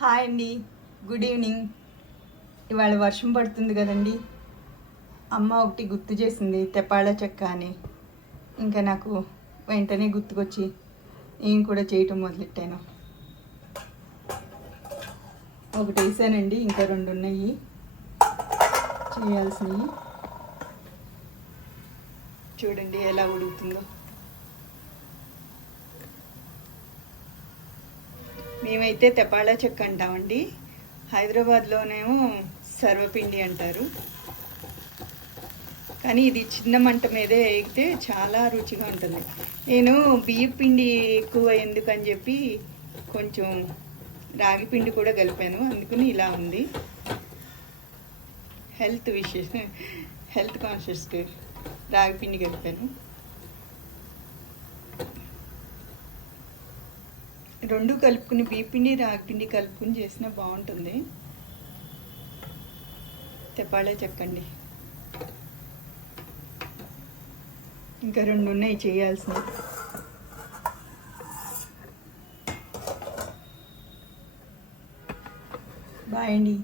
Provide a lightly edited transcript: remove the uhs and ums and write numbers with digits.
Hi అండి, good evening. ఇవాళ వర్షం పడుతుంది కదండి. అమ్మ ఒకటి గుర్తు చేసింది తెప్పాళ్ళ చెక్క అని. ఇంకా నాకు వెంటనే గుర్తుకొచ్చి నేను కూడా చేయటం మొదలెట్టాను. ఒకటి వేసానండి, ఇంకా రెండు ఉన్నాయి చేయాల్సినవి. చూడండి ఎలా ఉడుకుతుందో. మేమైతే తెపాళ్ళ చెక్క అంటామండి. హైదరాబాద్లోనేమో సర్వపిండి అంటారు. కానీ ఇది చిన్న మంట మీదే వేగితే చాలా రుచిగా ఉంటుంది. నేను బియ్యం పిండి ఎక్కువ ఎందుకని చెప్పి కొంచెం రాగి పిండి కూడా కలిపాను, అందుకని ఇలా ఉంది. హెల్త్ కాన్షియస్ రాగి పిండి కలిపాను. రెండు కలుపుకుని బియ్యపిండి రాగిపిండి కలుపుకుని చేసినా బాగుంటుంది. తెప్పాళ్ళే చెక్కండి. ఇంకా రెండు ఉన్నాయి చేయాల్సినవి. బాయ్ అండి.